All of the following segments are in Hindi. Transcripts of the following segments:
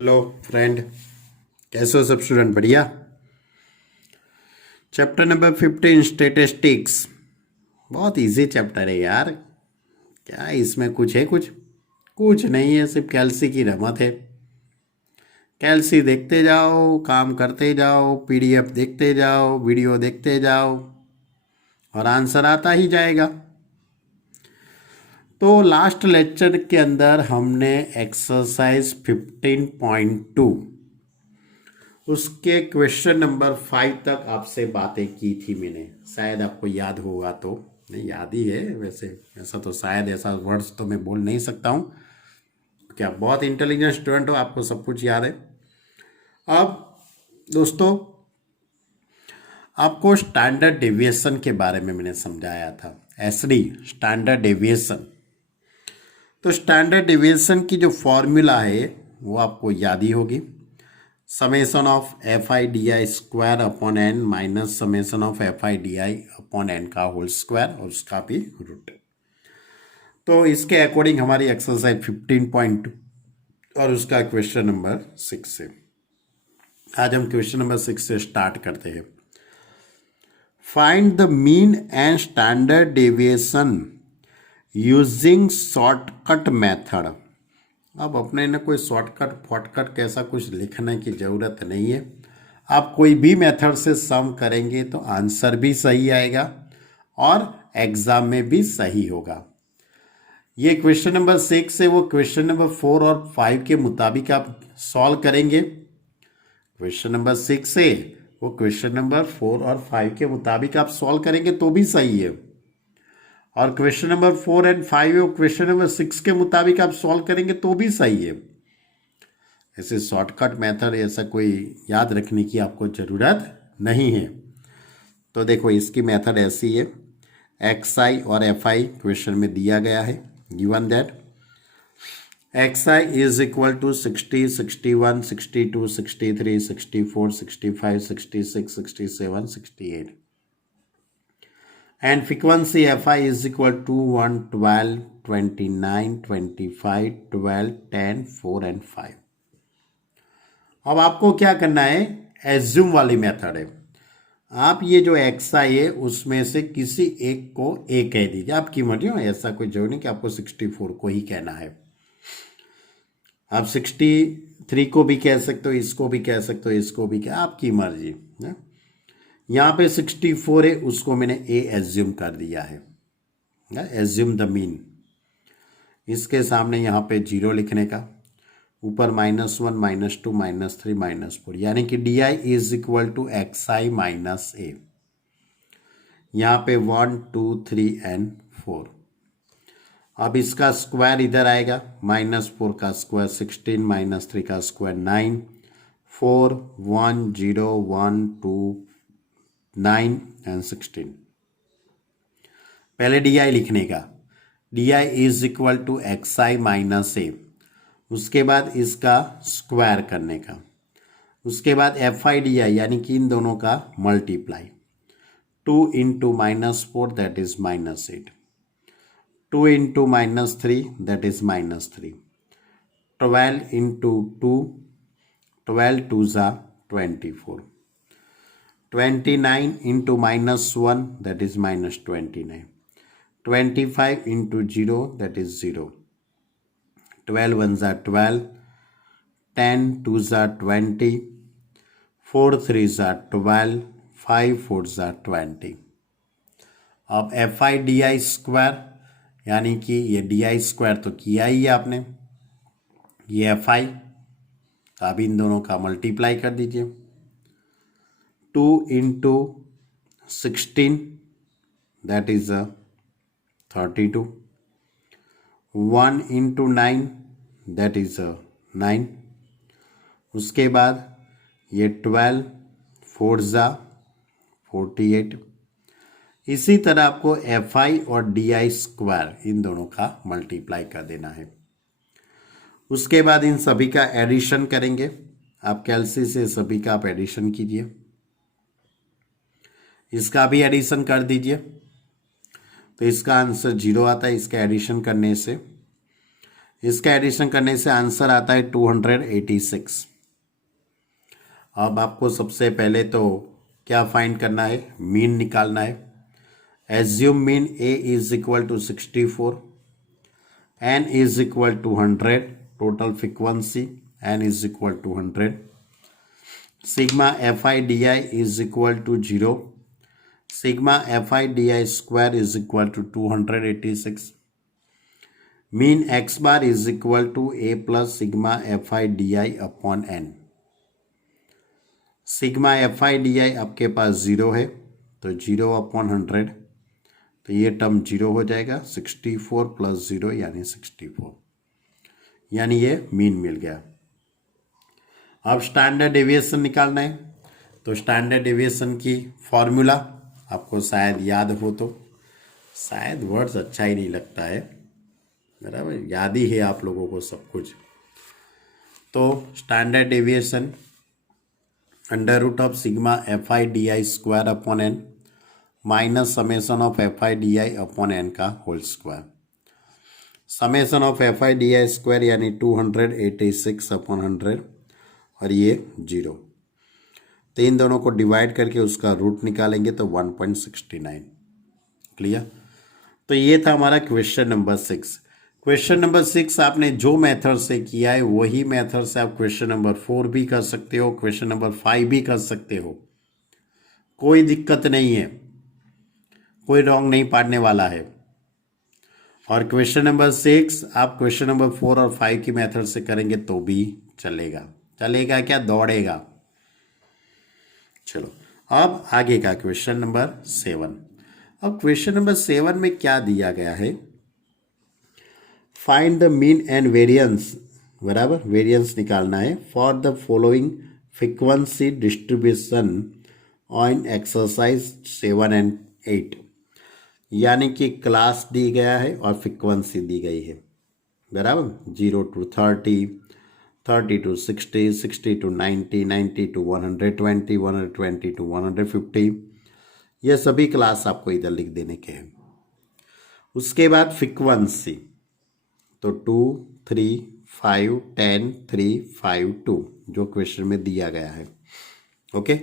हेलो फ्रेंड, कैसे हो सब स्टूडेंट? बढ़िया। Chapter number 15 statistics. बहुत इजी चैप्टर है यार। क्या इसमें कुछ है? कुछ नहीं है, सिर्फ कैलसी की रमत है। कैलसी देखते जाओ, काम करते जाओ, पीडीएफ देखते जाओ, वीडियो देखते जाओ और आंसर आता ही जाएगा। तो लास्ट लेक्चर के अंदर हमने एक्सरसाइज 15.2 उसके क्वेश्चन नंबर 5 तक आपसे बातें की थी मैंने। शायद आपको याद होगा, तो नहीं याद ही है वैसे। ऐसा तो शायद ऐसा वर्ड्स तो मैं बोल नहीं सकता हूँ कि आप बहुत इंटेलिजेंट स्टूडेंट हो, आपको सब कुछ याद है। अब दोस्तों, आपको स्टैंडर्ड डेविएशन के बारे में मैंने समझाया था। SD standard deviation. तो स्टैंडर्ड डेविएशन की जो फॉर्मूला है वो आपको याद ही होगी। Summation of F I D I square upon N minus summation of F I D I upon N का होल स्क्वायर और उसका भी रूट। तो इसके अकॉर्डिंग हमारी एक्सरसाइज 15.2 और उसका क्वेश्चन नंबर 6 से आज हम क्वेश्चन नंबर 6 से स्टार्ट करते हैं। Find the mean and standard deviation using shortcut method. अब अपने ने कोई शॉर्टकट फॉर्टकट कैसा कुछ लिखने की ज़रूरत नहीं है। आप कोई भी मेथड से सम करेंगे तो आंसर भी सही आएगा और एग्जाम में भी सही होगा। ये क्वेश्चन नंबर 6 है, वो क्वेश्चन नंबर 4 और 5 के मुताबिक आप सॉल्व करेंगे। क्वेश्चन नंबर 6 है, वो क्वेश्चन नंबर 4 और 5 के मुताबिक आप सॉल्व करेंगे तो भी सही है। और क्वेश्चन नंबर 4 एंड 5 है, वो क्वेश्चन नंबर 6 के मुताबिक आप सॉल्व करेंगे तो भी सही है। ऐसे शॉर्टकट मेथड ऐसा कोई याद रखने की आपको ज़रूरत नहीं है। तो देखो, इसकी मेथड ऐसी है। एक्स आई और एफ आई क्वेश्चन में दिया गया है। Given that x i is equal to 60, 61, 62, 63, 64, 65, 66, 67, 68 and frequency fi is equal to 1, 12, 29, 25, 12, 10, 4 and 5। अब आपको क्या करना है? एज्यूम वाली मेथड है। आप ये जो एक्स आई है उसमें से किसी एक को ए कह दीजिए, आपकी मर्जी हो। ऐसा कोई जरूरी नहीं कि आपको 64 को ही कहना है। आप 63 को भी कह सकते हो, इसको भी कह सकते हो, इसको भी कह, आपकी मर्जी है। यहाँ पे 64 है, उसको मैंने ए एज्यूम कर दिया है। Assume the mean. इसके सामने यहाँ पे 0 लिखने का, ऊपर -1, -2, -3, -4, यानी कि D I is equal to X I minus A. यहाँ पे 1, 2, 3 एंड 4। अब इसका स्क्वायर इधर आएगा। -4 का स्क्वायर 16, -3 का स्क्वायर 9, 4, 1, 0, 1, 2, 9 एंड 16। पहले डी आई लिखने का, D I is equal to X I minus A. उसके बाद इसका स्क्वायर करने का, उसके बाद एफ आई डी आई यानी कि इन दोनों का multiply. 2 into -4 that is -8, 2 into -3 that is -3, 12 into 2, 12 2 ज़ा 24, 29 into -1 that is -29, 25 into 0 that is 0, 12 1 ज़ा 12, 10 2 ज़ा 20, 4 3 ज़ा 12, 5 4 ज़ा 20। अब F I D I square यानी कि ये डी आई स्क्वायर तो किया ही है आपने, ये एफ आई, तो अब इन दोनों का मल्टीप्लाई कर दीजिए। 2 into 16 that is 32, 1 into 9 that is 9। उसके बाद ये 12, 4 ज़ा 48। इसी तरह आपको एफ आई और डी आई स्क्वायर इन दोनों का मल्टीप्लाई कर देना है। उसके बाद इन सभी का एडिशन करेंगे। आप कैलसी से सभी का आप एडिशन कीजिए, इसका भी एडिशन कर दीजिए, तो इसका आंसर 0 आता है इसका एडिशन करने से। इसका एडिशन करने से आंसर आता है 286। अब आपको सबसे पहले तो क्या फाइंड करना है, मीन निकालना है। Assume mean a is equal to 64, n is equal to 100, total frequency n is equal to 100, sigma F I D I is equal to 0, sigma F I D I square is equal to 286, mean x bar is equal to A plus sigma F I D I upon n. Sigma F I D i आपके पास 0 है तो 0 अपॉन 100, तो ये टर्म 0 हो जाएगा। 64 प्लस 0 यानी 64, यानी ये मीन मिल गया। अब स्टैंडर्ड डेविएशन निकालना है, तो स्टैंडर्ड डेविएशन की फॉर्मूला आपको शायद याद हो, तो शायद वर्ड्स अच्छा ही नहीं लगता है, बराबर, याद ही है आप लोगों को सब कुछ। तो standard deviation under root of sigma F I D I square upon N minus summation of F I D I upon N का whole square. Summation of F I D I square यानी 286 अपॉन 100 और ये 0, तो इन दोनों को डिवाइड करके उसका रूट निकालेंगे तो 1.69। क्लियर। तो ये था हमारा क्वेश्चन नंबर 6। क्वेश्चन नंबर 6 आपने जो मेथड से किया है वही मेथड से आप क्वेश्चन नंबर 4 भी कर सकते हो, क्वेश्चन नंबर 5 भी कर सकते हो, कोई दिक्कत नहीं है, कोई रॉन्ग नहीं पाड़ने वाला है। और क्वेश्चन नंबर 6 आप क्वेश्चन नंबर 4 और 5 की मेथड से करेंगे तो भी चलेगा। चलेगा क्या, दौड़ेगा। चलो अब आगे का क्वेश्चन नंबर 7। अब क्वेश्चन नंबर 7 में क्या दिया गया है, find the mean and variance, बराबर, वेरियंस निकालना है for the following frequency distribution on exercise 7 and 8। यानी कि क्लास दी गया है और फ्रीक्वेंसी दी गई है, बराबर, 0 to 30, 30 to 60, 60 to 90, 90 to 120, 120 to 150, ये सभी क्लास आपको इधर लिख देने के हैं। उसके बाद फ्रीक्वेंसी, तो 2, 3, 5, 10, 3, 5, 2 जो क्वेश्चन में दिया गया है। ओके,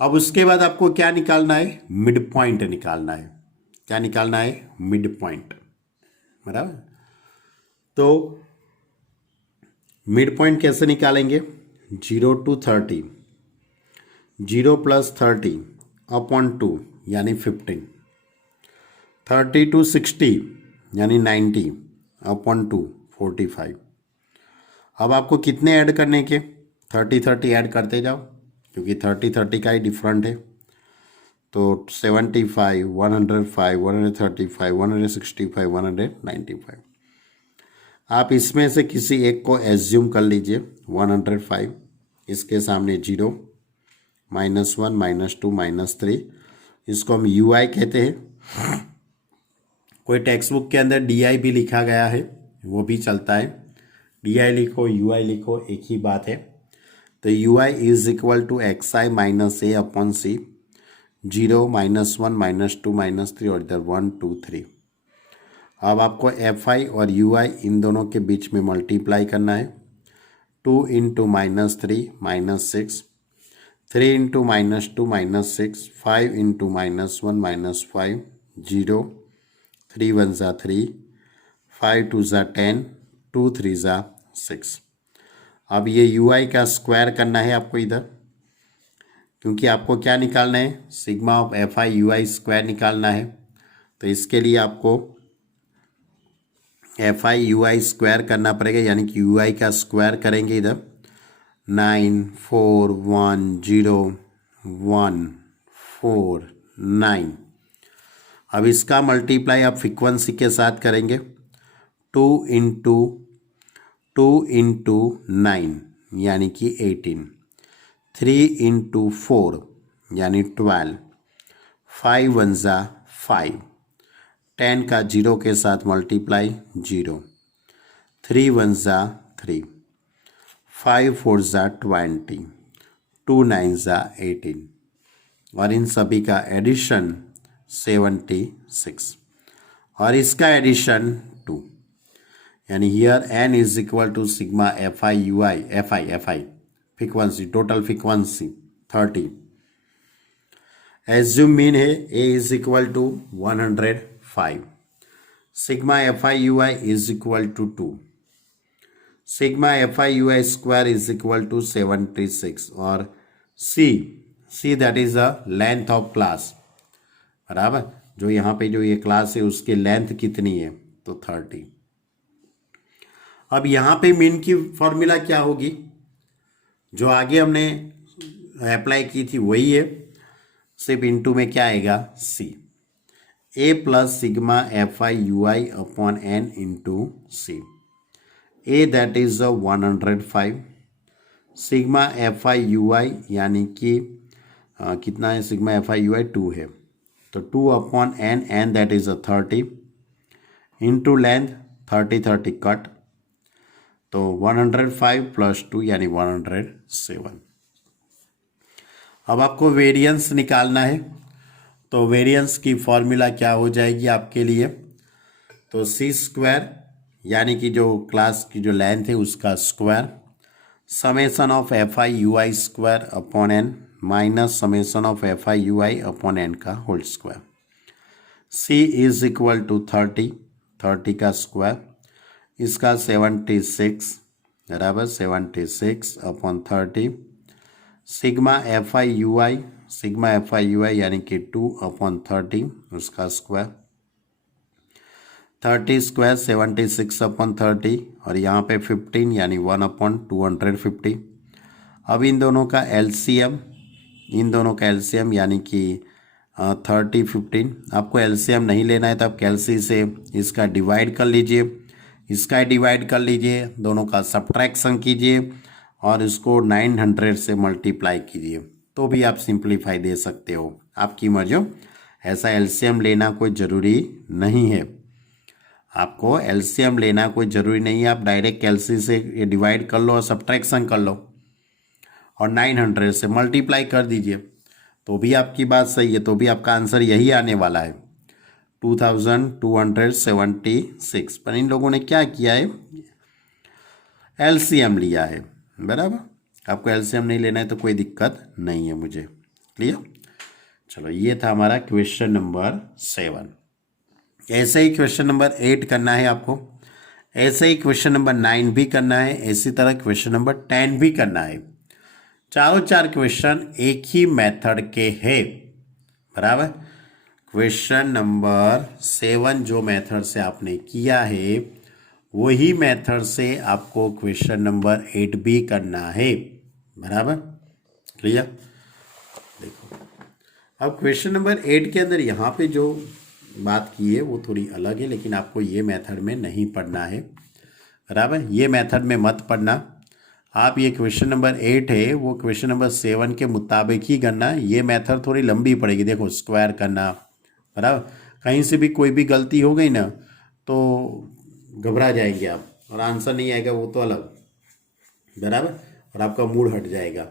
अब उसके बाद आपको क्या निकालना है, मिड पॉइंट निकालना है। क्या निकालना है, मिड पॉइंट, बराबर। तो मिड पॉइंट कैसे निकालेंगे, 0 to 30, 0 plus 30 अपॉन 2 यानी 15, 30 to 60 यानी 90 अपॉन 2 45। अब आपको कितने ऐड करने के, 30 ऐड करते जाओ क्योंकि 30 का ही डिफरेंट है। तो 75, 105, 135, 165, 195। आप इसमें से किसी एक को एज्यूम कर लीजिए, 105, इसके सामने 0, -1, -2, -3, इसको हम UI कहते हैं। कोई टेक्स्ट बुक के अंदर DI भी लिखा गया है, वो भी चलता है, DI लिखो UI लिखो एक ही बात है। तो UI is equal to XI minus A upon C, 0, -1, -2, -3 और इधर 1, 2, 3। अब आपको FI और UI इन दोनों के बीच में मल्टीप्लाई करना है, 2 × -3 -6, 3 × -2 -6, 5 × -1 -5, 0, 3 1 ज़ा 3, 5 2 ज़ा 10, 2 3 ज़ा 6। अब ये UI का स्क्वायर करना है आपको इधर, क्योंकि आपको क्या निकालना है, sigma of FI UI square निकालना है। तो इसके लिए आपको FI UI स्क्वायर करना पड़ेगा, यानी कि UI का स्क्वायर करेंगे इधर, 9 4 1 0 1 4 9। अब इसका मल्टीप्लाई आप फ्रीक्वेंसी के साथ करेंगे, 2 × 9 यानी कि 18, 3 × 4 यानी 12, 5 1 ज़ा 5, 10 का 0 के साथ मल्टीप्लाई 0, 3 1 ज़ा 3, 5 4 ज़ा 20, 2 9 ज़ा 18 और इन सभी का एडिशन 76 और इसका एडिशन 2। यानी here N is equal to sigma F I you I F I frequency, total frequency 30। Assume mean है A is equal to 105, sigma F I you I is equal to 2, sigma F I you I square is equal to 76, और C that is the length of class, बराबर। जो यहाँ पे जो ये क्लास है उसकी लेंथ कितनी है, तो 30। अब यहाँ पे मीन की फॉर्मूला क्या होगी, जो आगे हमने अप्लाई की थी वही है, सिर्फ इनटू में क्या आएगा, C A plus sigma F I you I upon N into C. A that is 105, sigma F I you I यानी कि कितना है, sigma F I you I 2 है, तो 2 upon N that is 30 into length 30 cut, तो 105 प्लस 2 यानी 107। अब आपको वेरिएंस निकालना है, तो वेरिएंस की फॉर्मूला क्या हो जाएगी आपके लिए, तो सी स्क्वायर यानी कि जो क्लास की जो लेंथ है उसका square, summation of F I you I square upon N minus summation of F I you I upon N का whole square. C is equal to 30 का स्क्वायर, इसका 76 बराबर 76 upon 30, sigma F I you I यानी कि 2 अपॉन 30 उसका स्क्वायर, 30 स्क्वायर 76 अपॉन 30, और यहाँ पे 15 यानी 1 अपॉन 250। अब इन दोनों का एलसीएम यानी कि 30 15, आपको एलसीएम नहीं लेना है तो आप कैलसी से इसका डिवाइड कर लीजिए, इसका डिवाइड कर लीजिए, दोनों का सब्ट्रैक्शन कीजिए और इसको 900 से मल्टीप्लाई कीजिए, तो भी आप सिंप्लीफाई दे सकते हो, आपकी मर्जी। ऐसा एलसीएम लेना कोई ज़रूरी नहीं है, आपको एलसीएम लेना कोई ज़रूरी नहीं है, आप डायरेक्ट कैलसी से ये डिवाइड कर लो और सब्ट्रैक्शन कर लो और 900 से मल्टीप्लाई कर दीजिए, तो भी आपकी बात सही है, तो भी आपका आंसर यही आने वाला है 2276। पर इन लोगों ने क्या किया है, एलसीएम लिया है, बराबर। आपको एलसीएम नहीं लेना है तो कोई दिक्कत नहीं है, मुझे क्लियर। चलो ये था हमारा क्वेश्चन नंबर 7। ऐसे ही क्वेश्चन नंबर 8 करना है आपको, ऐसे ही क्वेश्चन नंबर 9 भी करना है, इसी तरह क्वेश्चन नंबर 10 भी करना है। चारों चार क्वेश्चन एक ही मेथड के हैं, बराबर। क्वेश्चन नंबर 7 जो मेथड से आपने किया है वही मेथड से आपको क्वेश्चन नंबर 8 भी करना है, बराबर, क्लियर। देखो अब क्वेश्चन नंबर 8 के अंदर यहाँ पे जो बात की है वो थोड़ी अलग है, लेकिन आपको ये मेथड में नहीं पढ़ना है, बराबर। ये मेथड में मत पढ़ना आप, ये क्वेश्चन नंबर 8 है वो क्वेश्चन नंबर 7 के मुताबिक ही करना। ये मेथड थोड़ी लंबी पड़ेगी, देखो स्क्वायर करना, बराबर। कहीं से भी कोई भी गलती हो गई ना तो घबरा जाएंगे आप और आंसर नहीं आएगा वो तो अलग, बराबर, और आपका मूड हट जाएगा।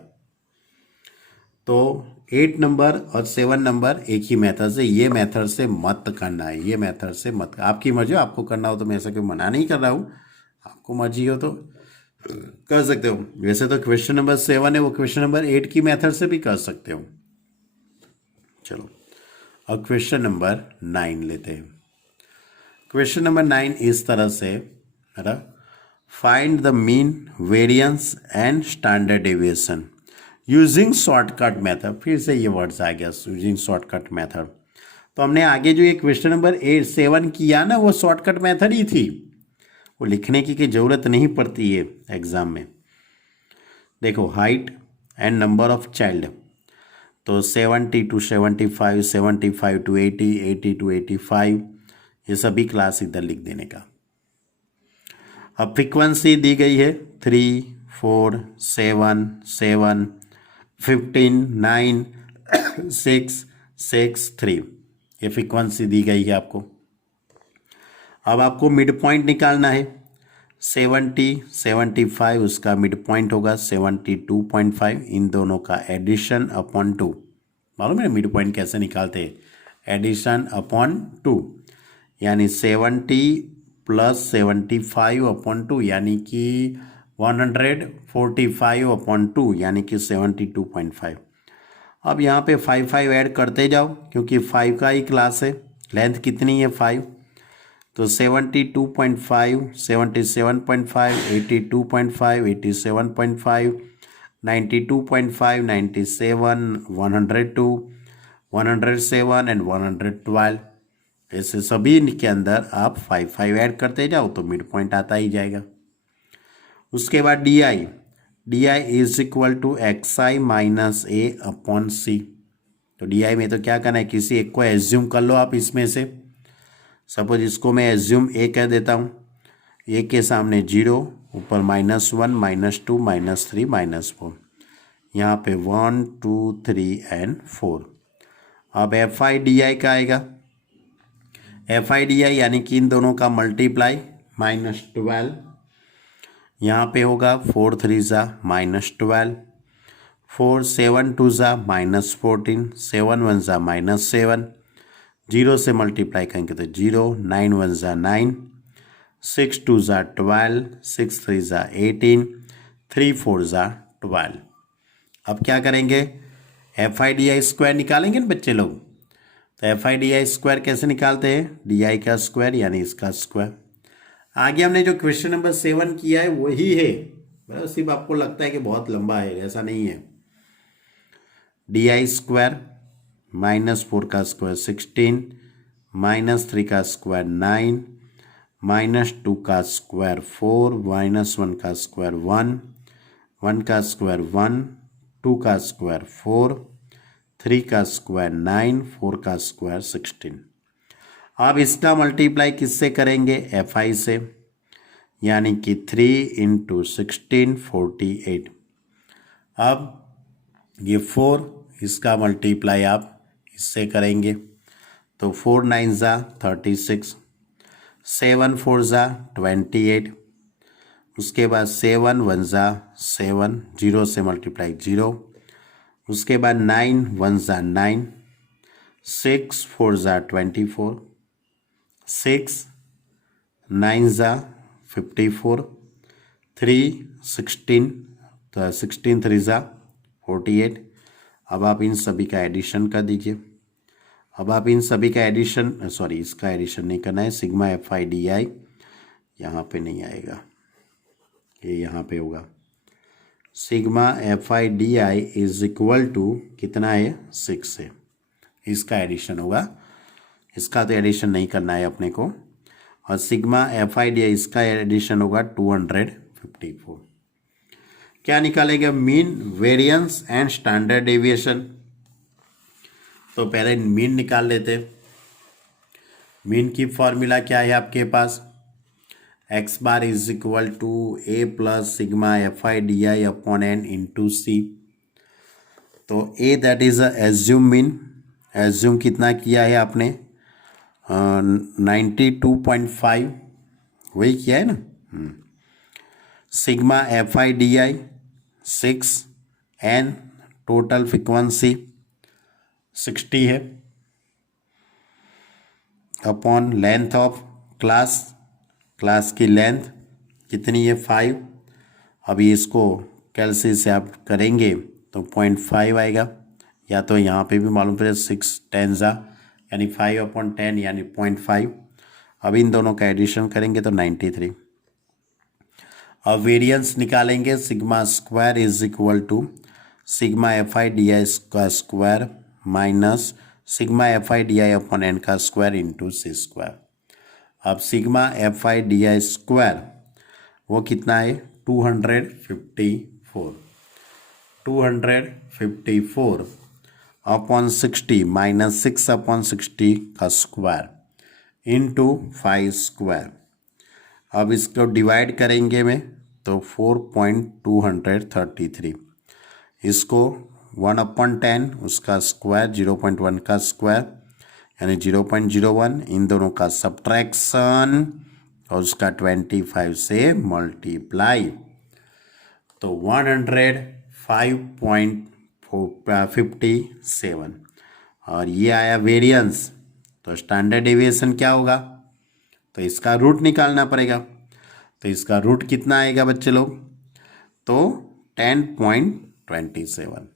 तो 8 नंबर और 7 नंबर एक ही मेथड से, ये मेथड से मत करना है, ये मेथड से मत, आपकी मर्जी, आपको करना हो तो मैं ऐसा कोई मना नहीं कर रहा हूँ, आपको मर्जी हो तो कर सकते हो। वैसे तो क्वेश्चन नंबर 7 है वो क्वेश्चन नंबर 8 की मेथड से भी कर सकते हो। चलो अब क्वेश्चन नंबर 9 लेते हैं। क्वेश्चन नंबर 9 इस तरह से है, find the mean, variance and standard deviation using shortcut method. फिर से ये वर्ड्स आ गया, यूजिंग शॉर्टकट मेथड। तो हमने आगे जो ये क्वेश्चन नंबर 7 किया ना वो शॉर्टकट मेथड ही थी, वो लिखने की ज़रूरत नहीं पड़ती है एग्जाम में। देखो height and number of child, तो 70 to 75, 75 to 80, 80 to 85, ये सभी क्लास इधर लिख देने का। अब फ्रीक्वेंसी दी गई है 3, 4, 7, 7, 15, 9, 6, 6, 3, ये फ्रीक्वेंसी दी गई है आपको। अब आपको मिड पॉइंट निकालना है, 70, 75 उसका मिड पॉइंट होगा 72.5, इन दोनों का एडिशन अपॉन 2। मालूम है मिड पॉइंट कैसे निकालते हैं, एडिशन अपॉन 2, यानी 70 प्लस 75/2 यानी कि 145/2 यानी कि 72.5। अब यहाँ पे 5 ऐड करते जाओ क्योंकि 5 का ही क्लास है। लेंथ कितनी है 5, तो 72.5, 77.5, 82.5, 87.5, 92.5, 97, 102, 107 एंड 112। ऐसे सभी के अंदर आप 5 ऐड करते जाओ तो मिड पॉइंट आता ही जाएगा। उसके बाद D I is equal to X I minus A upon C. तो डी आई में तो क्या करना है, किसी एक को एज्यूम कर लो आप इसमें से। सपोज इसको मैं एज्यूम ए कह देता हूँ, ए के सामने 0, ऊपर -1, -2, -3, -4, यहाँ पे 1, 2, 3 एंड 4। अब एफ आई डी आई का आएगा, एफ आई डी आई यानी कि इन दोनों का मल्टीप्लाई -12, यहाँ पे होगा 4 3 ज़ा -12, 4 7 2 ज़ा -14, 7 1 ज़ा -7, 0 से मल्टीप्लाई करेंगे तो 0, 9 1 ज़ा 9, 6 2 ज़ा 12, 6 3 ज़ा 18, 3 4 ज़ा 12। अब क्या करेंगे, F I D I square निकालेंगे ना बच्चे लोग। तो F I D I square कैसे निकालते हैं, डी आई का स्क्वायर यानी इसका स्क्वायर। आगे हमने जो क्वेश्चन नंबर 7 किया है वही है, बस सिर्फ आपको लगता है कि बहुत लंबा है, ऐसा नहीं है। डी आई स्क्वायर -4 का स्क्वायर 16, -3 का स्क्वायर 9, -2 का स्क्वायर 4, -1 का स्क्वायर 1, 1 का स्क्वायर 1, 2 का स्क्वायर 4, 3 का स्क्वायर 9, 4 का स्क्वायर 16। अब इसका मल्टीप्लाई किससे करेंगे, एफ आई से, यानी कि 3 × 16 48। अब ये 4, इसका मल्टीप्लाई आप इससे करेंगे तो 4 9 ज़ा 36, 7 4 ज़ा 28, उसके बाद 7 1 ज़ा 7, 0 से मल्टीप्लाई 0, उसके बाद 9 1 ज़ा 9, 6 4 ज़ा 24, 6 9 ज़ा 54, 3 16, तो 16 3 ज़ा 48। अब आप इन सभी का एडिशन कर दीजिए। अब आप इन सभी का एडिशन, सॉरी इसका एडिशन नहीं करना है, sigma F I D i यहाँ पे नहीं आएगा, ये यहाँ पे होगा। Sigma F I D I is equal to कितना है, 6 है, इसका एडिशन होगा। इसका तो एडिशन नहीं करना है अपने को। और sigma F I D I इसका एडिशन होगा 254। क्या निकालेंगे, mean, variance and standard deviation. तो पहले मीन निकाल लेते। मीन की फॉर्मूला क्या है आपके पास, X bar is equal to A plus sigma F I D I upon N into C. तो A that is assume mean, assume कितना किया है आपने, 92.5 वही किया है ना। Sigma F I D I 6, N total frequency 60 है, upon length of class, class की लेंथ कितनी है 5। अभी इसको कैलसी से आप करेंगे तो 0.5 आएगा, या तो यहाँ पे भी मालूम पड़े 6 10 ज़ा यानी 5/10 यानी 0.5। अब इन दोनों का एडिशन करेंगे तो 93। अब वेरिएंस निकालेंगे, sigma square is equal to sigma F I D I का square minus sigma F I D I upon N का स्क्वायर इंटू सी स्क्वायर। अब sigma F I D I square वो कितना है, 254, 254 अपॉन 60 माइनस 6/60 का स्क्वायर इंटू 5 स्क्वायर। अब इसको डिवाइड करेंगे में तो 4.233, इसको 1/10 उसका स्क्वायर 0.1 का स्क्वायर यानी 0.01, इन दोनों का सब्ट्रैक्शन और उसका 25 से मल्टीप्लाई, तो 105.57 और ये आया वेरिएंस। तो स्टैंडर्ड डेविएशन क्या होगा, तो इसका रूट निकालना पड़ेगा। तो इसका रूट कितना आएगा बच्चे लोग? तो 10.27।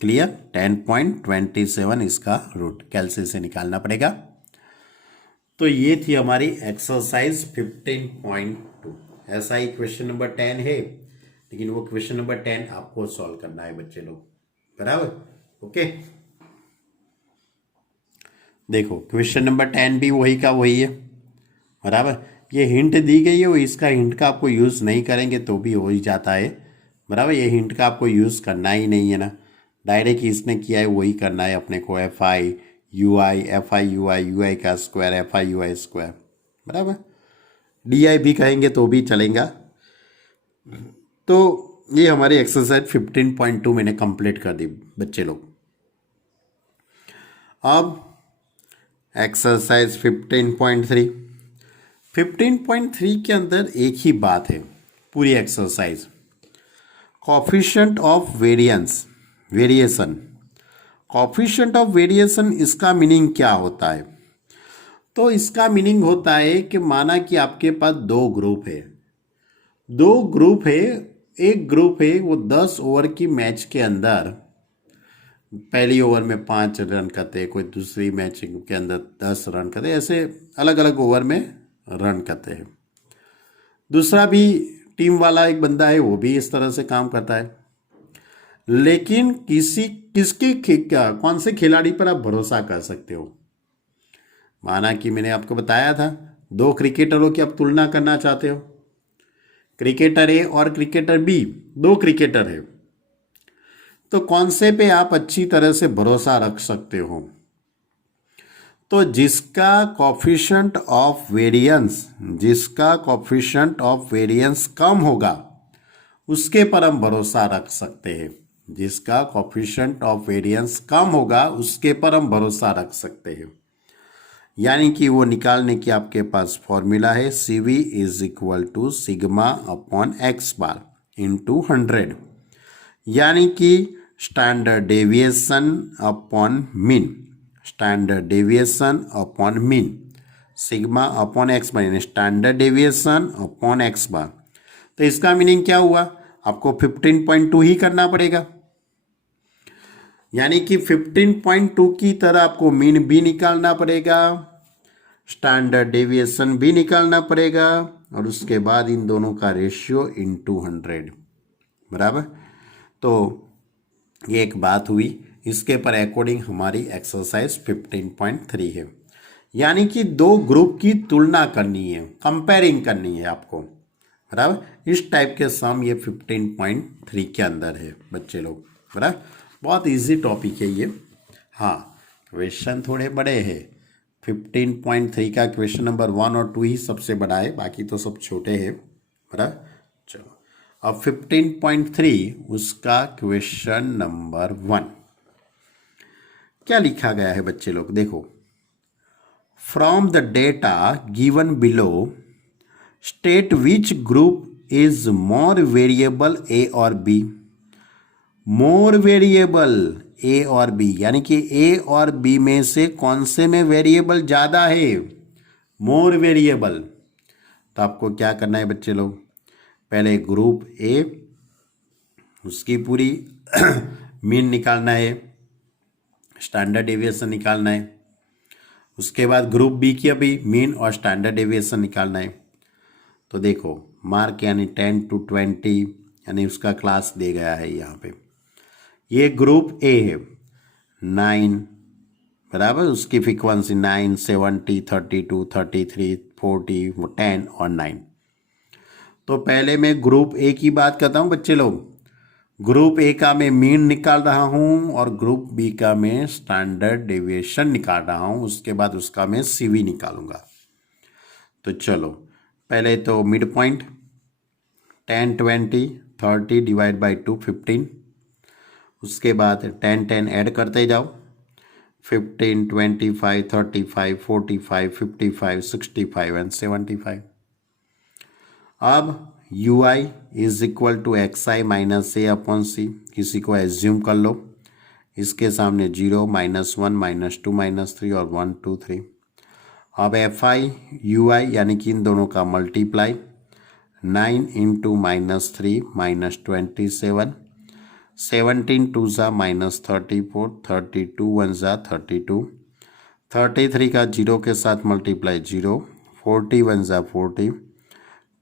क्लियर? 10.27 इसका रूट कैलसी से निकालना पड़ेगा। तो ये थी हमारी एक्सरसाइज 15.2। ऐसा ही क्वेश्चन नंबर 10 है, लेकिन वो क्वेश्चन नंबर 10 आपको सॉल्व करना है बच्चे लोग, बराबर? ओके, देखो क्वेश्चन नंबर 10 भी वही का वही है, बराबर? ये हिंट दी गई है, वो इसका हिंट का आपको यूज़ नहीं करेंगे तो भी हो ही जाता है, बराबर? ये हिंट का आपको यूज़ करना ही नहीं है ना, डायरेक्ट इसने किया है वही करना है अपने को। एफ आई यू आई का square, F I you I square, बराबर? डी आई भी कहेंगे तो भी चलेगा। तो ये हमारी एक्सरसाइज 15.2 मैंने कंप्लीट कर दी बच्चे लोग। अब एक्सरसाइज 15.3। 15.3 के अंदर एक ही बात है पूरी exercise, coefficient of variation. Coefficient of variation, इसका मीनिंग क्या होता है? तो इसका मीनिंग होता है कि माना कि आपके पास दो ग्रुप है, एक ग्रुप है वो 10 ओवर की मैच के अंदर पहली ओवर में 5 रन करते हैं, कोई दूसरी मैच के अंदर 10 रन करते हैं, ऐसे अलग अलग ओवर में रन करते हैं। दूसरा भी टीम वाला एक बंदा है, वो भी इस तरह से काम करता है। लेकिन कौन से खिलाड़ी पर आप भरोसा कर सकते हो? माना कि मैंने आपको बताया था, दो क्रिकेटरों की आप तुलना करना चाहते हो, क्रिकेटर ए और क्रिकेटर बी, दो क्रिकेटर है, तो कौन से पे आप अच्छी तरह से भरोसा रख सकते हो? तो जिसका कोफिशिएंट ऑफ वेरिएंस कम होगा उसके पर हम भरोसा रख सकते हैं। जिसका कोफिशिएंट ऑफ वेरिएंस कम होगा उसके पर हम भरोसा रख सकते हैं। यानी कि वो निकालने की आपके पास फॉर्मूला है, CV is equal to sigma upon x bar into 100, यानी कि standard deviation upon mean, sigma upon x bar, यानी standard deviation upon x bar. तो इसका मीनिंग क्या हुआ? आपको 15.2 ही करना पड़ेगा, यानी कि 15.2 की तरह आपको मीन भी निकालना पड़ेगा, स्टैंडर्ड डेविएशन भी निकालना पड़ेगा, और उसके बाद इन दोनों का रेशियो इंटू 100, बराबर? तो ये एक बात हुई, इसके पर अकॉर्डिंग हमारी एक्सरसाइज 15.3 है। यानी कि दो ग्रुप की तुलना करनी है, कंपेयरिंग करनी है आपको, बराबर? इस टाइप के सम ये 15.3 के अंदर है बच्चे लोग, बराबर? बहुत इजी टॉपिक है ये। हाँ, क्वेश्चन थोड़े बड़े हैं। 15.3 का क्वेश्चन नंबर 1 और 2 ही सबसे बड़ा है, बाकी तो सब छोटे हैं, बराबर? चलो अब 15.3 उसका क्वेश्चन नंबर 1 क्या लिखा गया है बच्चे लोग? देखो, from the data given below state which group is more variable, A और बी। मोर वेरिएबल ए और बी, यानी कि ए और बी में से कौन से में वेरिएबल ज़्यादा है? मोर वेरिएबल। तो आपको क्या करना है बच्चे लोग? पहले ग्रुप ए, उसकी पूरी मीन निकालना है, स्टैंडर्ड डेविएशन निकालना है। उसके बाद ग्रुप बी की अभी मीन और स्टैंडर्ड डेविएशन निकालना है। तो देखो, मार्क यानी 10 to 20, यानी उसका क्लास दे गया है यहाँ पे। ये ग्रुप ए है 9, बराबर? उसकी फ्रीक्वेंसी 9, 70, 32, 33, 40, 10 और 9। तो पहले मैं ग्रुप ए की बात करता हूँ बच्चे लोग। ग्रुप ए का मैं मीन निकाल रहा हूँ और ग्रुप बी का मैं स्टैंडर्ड डेविएशन निकाल रहा हूँ, उसके बाद उसका मैं CV निकालूंगा। तो चलो, पहले तो मिड पॉइंट 10, 20, 30 डिवाइड बाई 2, 15। उसके बाद 10, 10 ऐड करते जाओ, 15, 25, 35, 45, 55, 65 एंड 75। अब UI is equal to XI minus A upon C, किसी को एज्यूम कर लो। इसके सामने 0, -1, -2, -3 और 1, 2, 3। अब एफ आई यू आई यानी कि इन दोनों का मल्टीप्लाई, 9 इंटू -3 -27, 17 टू ज़ा -34, 32 1 ज़ा 32, 33 का जीरो के साथ मल्टीप्लाई 0, 40 1 ज़ा 40,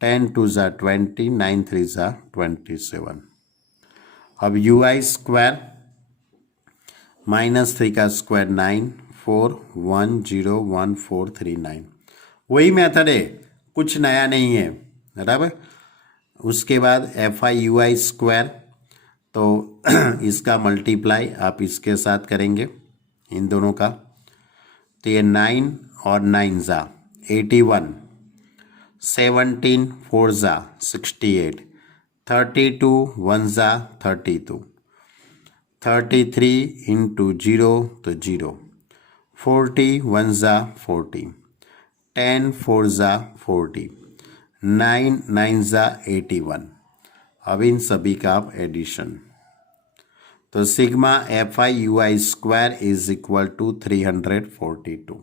10 टू ज़ा 20, 9 3 ज़ा 27। अब यू आई स्क्वायर -3 का स्क्वायर 9, 4 1 0 1 4 3 9, वही मेथड है, कुछ नया नहीं है, बराबर। उसके बाद F I you I square, तो इसका मल्टीप्लाई आप इसके साथ करेंगे, इन दोनों का, तो ये 9 और 9 ज़ा 81, 17 4 ज़ा 68, 32 1 ज़ा 32, 33 इंटू 0 तो 0, 40 1 ज़ा 40, 10 4 ज़ा 40, 9 9 ज़ा 81। अब इन सभी का आप एडिशन, तो sigma F I you I square is equal to 342।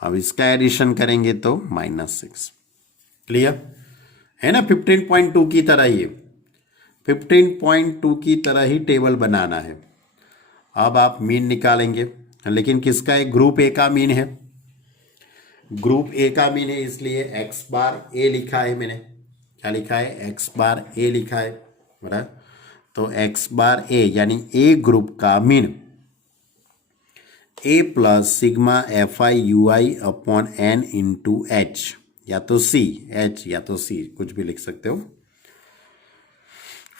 अब इसका एडिशन करेंगे तो -6। क्लियर है ना। 15.2 की तरह ही 15.2 की तरह ही टेबल बनाना है। अब आप मीन निकालेंगे, लेकिन किसका है, ग्रुप ए का मीन है, ग्रुप ए का मीन है, इसलिए एक्स बार ए लिखा है मैंने। क्या लिखा है, एक्स बार ए लिखा है, बराबर। तो एक्स बार ए यानी ए ग्रुप का mean a plus sigma F I you I upon N into h, या तो सी, एच या तो सी, कुछ भी लिख सकते हो।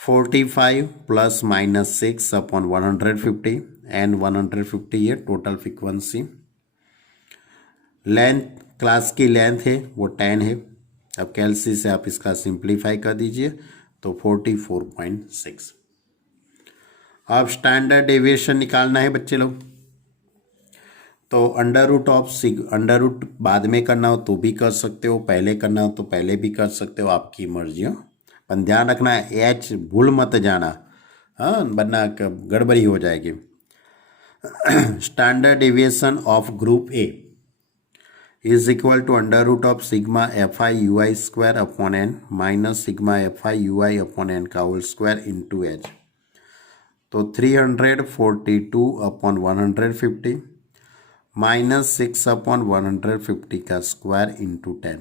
45 प्लस -6 अपॉन 150, एन 150 ये टोटल फ्रीक्वेंसी। लेंथ, क्लास की लेंथ है वो 10 है। अब कैलसी से आप इसका सिंप्लीफाई कर दीजिए तो 44.6। अब स्टैंडर्ड डेविएशन निकालना है बच्चे लोग, तो अंडर रूट बाद में करना हो तो भी कर सकते हो, पहले करना हो तो पहले भी कर सकते हो, आपकी मर्जी हो। पर ध्यान रखना है एच भूल मत जाना, हाँ, वरना गड़बड़ी हो जाएगी। Standard deviation of group a is equal to under root of sigma F I you I square upon N minus sigma F I you I upon N का होल स्क्वायर इंटू एच। तो 342 अपॉन 150 -6 अपॉन 150 का स्क्वायर इंटू 10।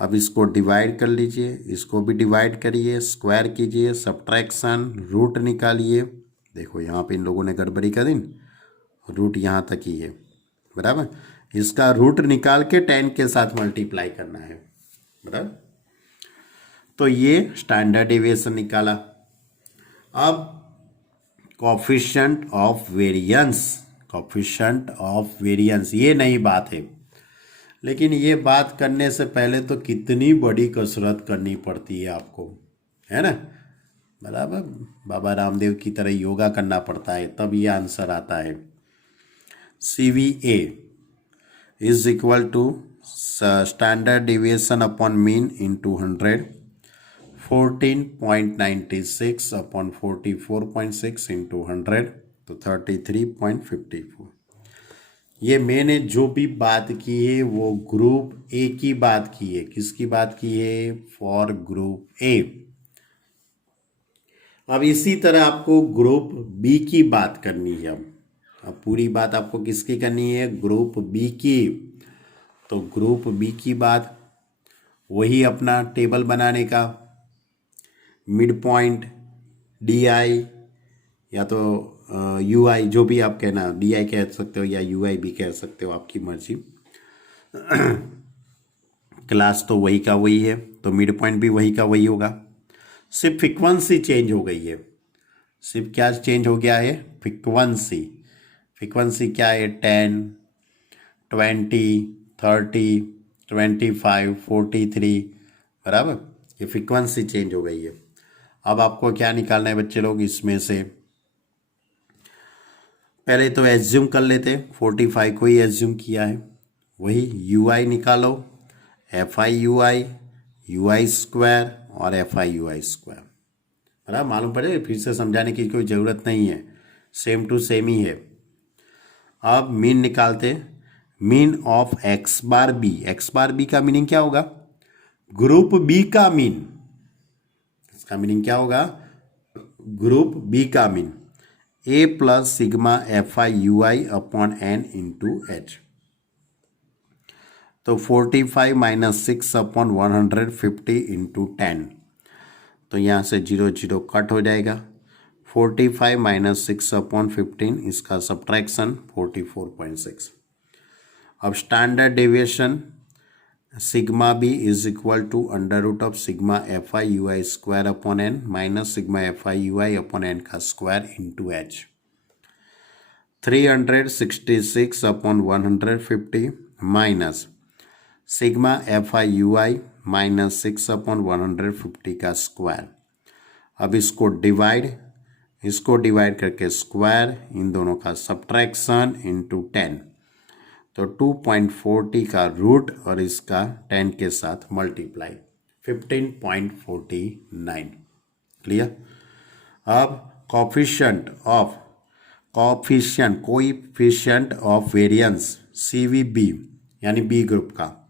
अब इसको डिवाइड कर लीजिए, इसको भी डिवाइड करिए, स्क्वायर कीजिए, सब्ट्रैक्शन, रूट निकालिए। देखो यहाँ पे इन लोगों ने गड़बड़ी कर दी, रूट यहाँ तक ही है, बराबर। इसका रूट निकाल के 10 के साथ मल्टीप्लाई करना है, बराबर। तो ये स्टैंडर्ड डेविएशन निकाला। अब कोफिशिएंट ऑफ वेरिएंस, ये नई बात है, लेकिन ये बात करने से पहले तो कितनी बड़ी कसरत करनी पड़ती है आपको, है ना, बराबर। बाबा रामदेव की तरह योगा करना पड़ता है, तब ये आंसर आता है। CVA is equal to standard deviation upon mean into 100, 14.96 upon 44.6 into 100, तो 33.54। ये मैंने जो भी बात की है वो ग्रुप ए की बात की है। किसकी बात की है, फॉर ग्रुप ए। अब इसी तरह आपको ग्रुप बी की बात करनी है। अब पूरी बात आपको किसकी करनी है, ग्रुप बी की। तो ग्रुप बी की बात वही अपना टेबल बनाने का, मिड पॉइंट डी आई या तो यू आई, जो भी आप कहना, डी आई कह सकते हो या यू आई भी कह सकते हो, आपकी मर्जी। क्लास तो वही का वही है, तो मिड पॉइंट भी वही का वही होगा, सिर्फ फ्रीक्वेंसी चेंज हो गई है। सिर्फ क्या चेंज हो गया है, फ्रीक्वेंसी। फ्रीक्वेंसी क्या है, 10, 20, 30, 25, 43, बराबर। ये फ्रीक्वेंसी चेंज हो गई है। अब आपको क्या निकालना है बच्चे लोग, इसमें से पहले तो एज्यूम कर लेते, 45 को ही एज्यूम किया है, वही यू आई निकालो, F I you I square और F I you I square, बराबर। मालूम पड़े, फिर से समझाने की कोई ज़रूरत नहीं है, सेम टू सेम ही है। अब मीन निकालते, mean of x bar b. X bar b का मीनिंग क्या होगा? ग्रुप बी का मीन। इसका मीनिंग क्या होगा? ग्रुप बी का mean. A plus sigma F I you I upon N into h. तो 45 माइनस 6 अपॉन 150 इंटू 10। तो यहाँ से 0 0 कट हो जाएगा। 45 माइनस 6 अपॉन 15, इसका सब्ट्रैक्शन 44.6। अब standard deviation sigma B is equal to under root of sigma F I you I square upon N minus sigma F I you I upon N का square into H. 366 upon 150 minus sigma F I you I minus 6 upon 150 का स्क्वायर। अब इसको डिवाइड करके स्क्वायर, इन दोनों का सब्ट्रैक्शन इंटू 10। तो 2.40 का रूट और इसका 10 के साथ मल्टीप्लाई, 15.49। क्लियर? अब कोएफिशिएंट ऑफ वेरिएंस CVB यानी बी ग्रुप का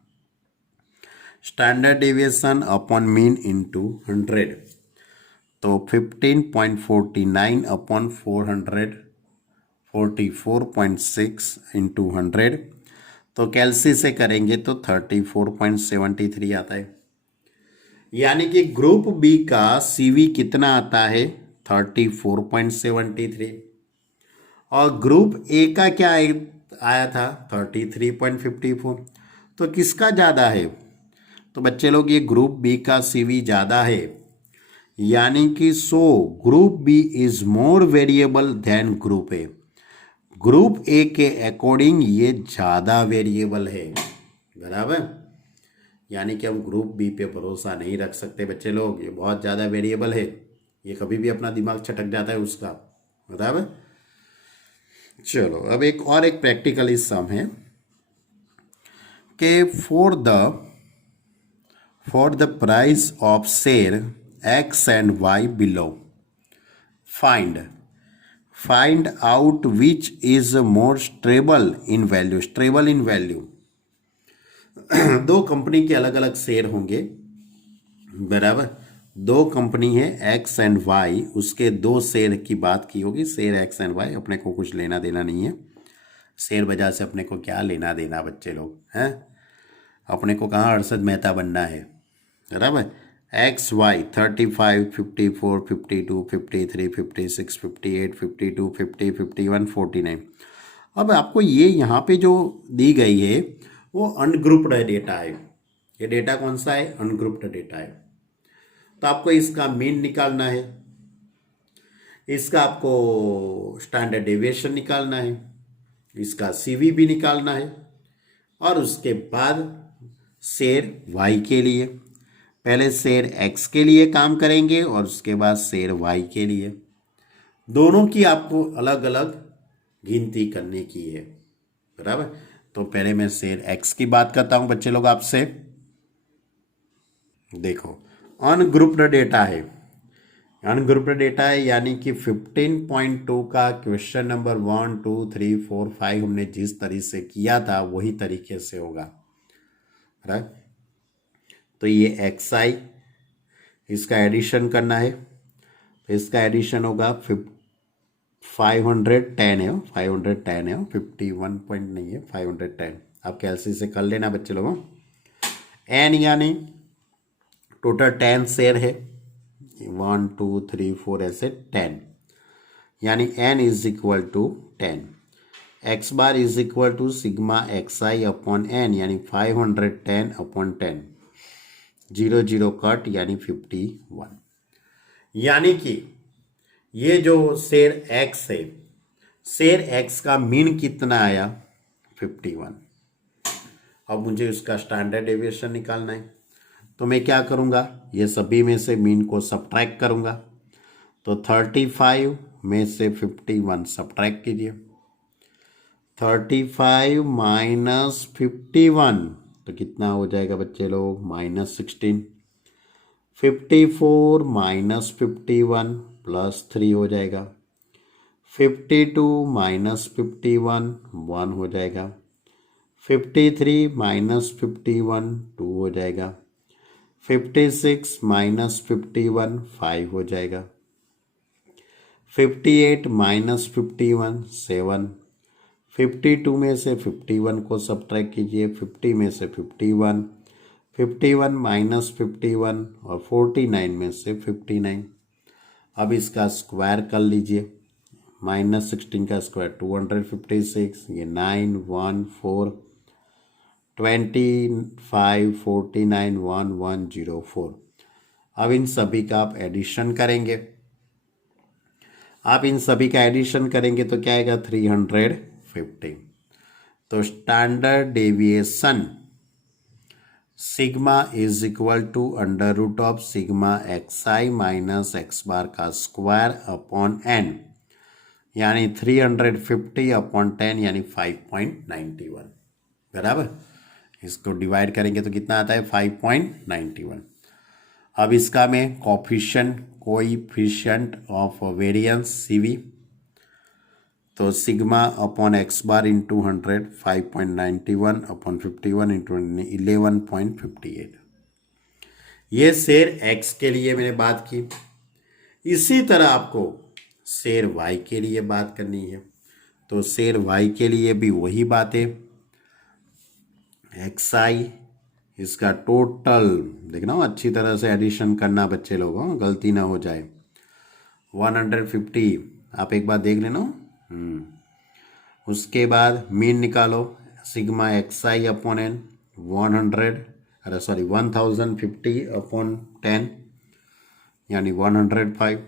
standard deviation upon mean into 100। तो 15.49 अपॉन 444.6 इंटू 100। तो कैलसी से करेंगे तो 34.73 आता है। यानी कि ग्रुप बी का CV कितना आता है? 34.73। और ग्रुप ए का क्या आया था? 33.54। तो किसका ज़्यादा है? तो बच्चे लोग ये ग्रुप बी का CV ज़्यादा है, यानी कि group b is more variable than group a. Group a के अकॉर्डिंग ये ज़्यादा वेरिएबल है, बराबर। यानी कि हम ग्रुप बी पे भरोसा नहीं रख सकते बच्चे लोग, ये बहुत ज़्यादा वेरिएबल है, ये कभी भी अपना दिमाग छटक जाता है उसका, बराबर। चलो अब एक प्रैक्टिकल सम है कि for the price of share x and y below, find out which is more stable in value. दो कंपनी के अलग अलग शेयर होंगे, बराबर। दो कंपनी है एक्स एंड वाई, उसके दो शेयर की बात की होगी। शेयर एक्स एंड वाई, अपने को कुछ लेना देना नहीं है। शेयर बाजार से अपने को क्या लेना देना बच्चे लोग, हैं? अपने को कहाँ अरशद मेहता बनना है, बराबर। X y 35, 54, 52, 53, 56, 58, 52, 50, 51, 49। अब आपको ये यहाँ पे जो दी गई है वो अनग्रुप्ड डेटा है। ये डेटा कौन सा है? अनग्रुप्ड डेटा है। तो आपको इसका मीन निकालना है, इसका आपको स्टैंडर्ड डेविएशन निकालना है, इसका CV भी निकालना है, और उसके बाद शेयर वाई के लिए, पहले शेयर एक्स के लिए काम करेंगे और उसके बाद शेयर वाई के लिए। दोनों की आपको अलग अलग गिनती करने की है, बराबर। तो पहले मैं शेयर एक्स की बात करता हूं बच्चे लोग आपसे। देखो अनग्रुप्ड डेटा है, यानी कि 15.2 का क्वेश्चन नंबर 1, 2, 3, 4, 5 हमने जिस तरीके से किया था वही तरीके से होगा, राइट। तो ये XI, इसका एडिशन करना है, तो इसका एडिशन होगा 510 है, 51 पॉइंट नहीं है, 510। आप कैलसी से कर लेना बच्चे लोगों। एन यानी टोटल 10 शेयर है, 1, 2, 3, 4 ऐसे 10, यानी n is equal to 10। X bar is equal to sigma XI upon n, यानी 510 अपॉन 10, 0 0 कट, यानी 51। यानी कि ये जो शेयर एक्स है, शेयर एक्स का मीन कितना आया? 51। अब मुझे उसका स्टैंडर्ड डेविएशन निकालना है, तो मैं क्या करूँगा? ये सभी में से मीन को सब्ट्रैक्ट करूँगा। तो 35 में से 51 सब्ट्रैक्ट कीजिए। 35 माइनस 51 तो कितना हो जाएगा बच्चे लोग? -16। 54 माइनस 51 प्लस 3 हो जाएगा। 52 माइनस 51 1 हो जाएगा। 53 माइनस 51 2 हो जाएगा। 56 माइनस 51 5 हो जाएगा। 58 माइनस 51 7। 52 में से 51 को सब्ट्रैक्ट कीजिए, 50 में से 51, 51 माइनस 51 और 49 में से 59। अब इसका स्क्वायर कर लीजिए। -16 का स्क्वायर 256, ये 9 1 4 25 49 1 1 0 4। अब इन सभी का आप एडिशन करेंगे। आप इन सभी का एडिशन करेंगे तो क्या आएगा 350। तो standard deviation sigma is equal to under root of sigma X I minus X bar का स्क्वायर अपॉन एन, यानी 350 अपॉन 10 यानी 5.91 बराबर। इसको डिवाइड करेंगे तो कितना आता है 5.91। अब इसका में कोएफिशिएंट ऑफ वेरिएंस सीवी, तो sigma upon x bar into 100 5.91 upon 51 into 11.58। ये शेर एक्स के लिए मैंने बात की। इसी तरह आपको शेर वाई के लिए बात करनी है। तो शेर वाई के लिए भी वही बात है। एक्स आई इसका टोटल देखना अच्छी तरह से एडिशन करना बच्चे लोगों, गलती ना हो जाए। 150 आप एक बार देख लेना। उसके बाद मीन निकालो, सिग्मा एक्स आई अपॉन एन 1050 अपॉन 10 यानी 105।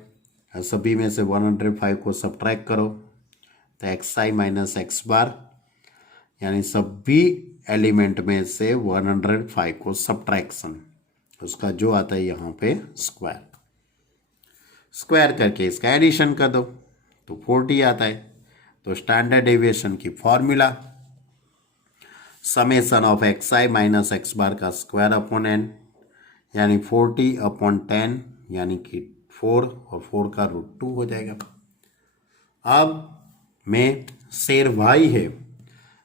सभी में से 105 को सब्ट्रैक्ट करो तो x I minus X bar, यानी सभी एलिमेंट में से 105 को सब्ट्रैक्शन, उसका जो आता है यहाँ पे स्क्वायर करके इसका एडिशन कर दो तो 40 आता है। तो स्टैंडर्ड डेविएशन की formula summation of X I minus X bar का स्क्वायर अपॉन एन, यानी 40 अपॉन 10 यानी कि 4 और 4 का रूट 2 हो जाएगा। अब में शेर वाई है,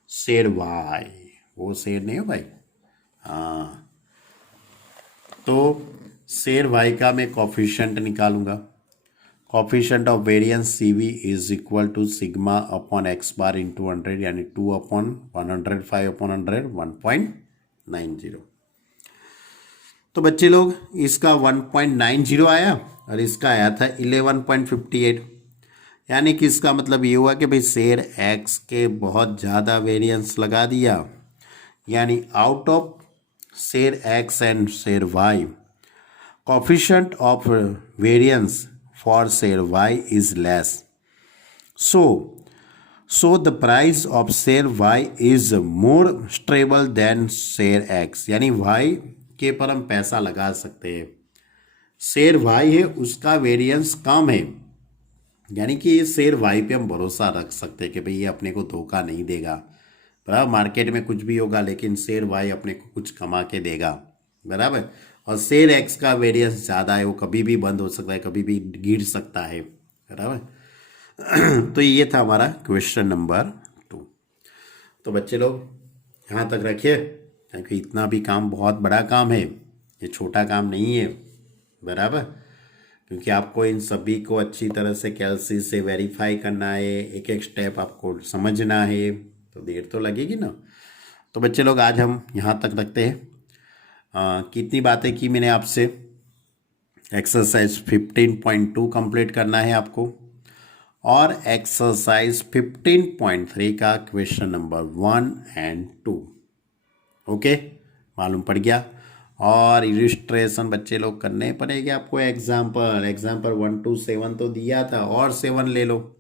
शेर वाई वो शेर नहीं हो भाई, हाँ। तो शेर वाई का मैं कोफिशिएंट निकालूंगा। Coefficient of variance c v is equal to sigma upon x bar into 100 यानी 2 अपॉन 105 अपॉन 100 1.90। तो बच्चे लोग इसका 1.90 आया और इसका आया था 11.58, यानी कि इसका मतलब ये हुआ कि भाई शेर एक्स के बहुत ज़्यादा वेरिएंस लगा दिया, यानी out of share x and share y coefficient of variance for share Y is less. So the price of share Y is more stable than share X, यानी Y के पर हम पैसा लगा सकते हैं। शेयर Y है उसका वेरिएंस कम है, यानी कि शेयर Y पे हम भरोसा रख सकते हैं कि भाई ये अपने को धोखा नहीं देगा। बराबर, मार्केट में कुछ भी होगा लेकिन शेयर Y अपने को कुछ कमा के देगा। बराबर, और शेर एक्स का वेरिएंस ज़्यादा है, वो कभी भी बंद हो सकता है, कभी भी गिर सकता है। बराबर। तो ये था हमारा क्वेश्चन नंबर 2। तो बच्चे लोग यहाँ तक रखिए, क्योंकि इतना भी काम बहुत बड़ा काम है, ये छोटा काम नहीं है। बराबर, क्योंकि आपको इन सभी को अच्छी तरह से कैलसी से वेरीफाई करना है, एक एक स्टेप आपको समझना है, तो देर तो लगेगी ना। तो बच्चे लोग आज हम यहाँ तक रखते हैं। कितनी बातें की मैंने आपसे, एक्सरसाइज 15.2 कंप्लीट करना है आपको, और एक्सरसाइज 15.3 का क्वेश्चन नंबर 1 और 2। ओके, मालूम पड़ गया। और इलिस्ट्रेशन बच्चे लोग करने पड़ेंगे आपको। एग्जाम्पल 1 to 7 तो दिया था, और 7 ले लो,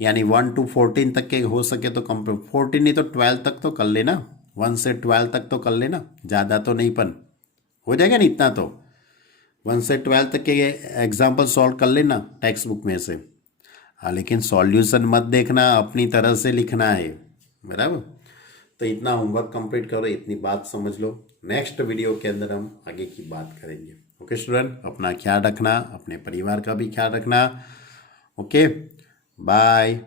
यानी 1 to 14 तक के हो सके तो 14 नहीं तो 12 तक तो कर लेना, 1 से 12 तक तो कर लेना, ज़्यादा तो नहीं, पन हो जाएगा नहीं इतना। तो 1 से 12 तक के एग्जाम्पल सॉल्व कर लेना टेक्स्ट बुक में से। हाँ, लेकिन सॉल्यूशन मत देखना, अपनी तरह से लिखना है। बराबर, तो इतना होमवर्क कंप्लीट करो, इतनी बात समझ लो। नेक्स्ट वीडियो के अंदर हम आगे की बात करेंगे। ओके स्टूडेंट, अपना ख्याल रखना, अपने परिवार का भी ख्याल रखना। Okay, bye.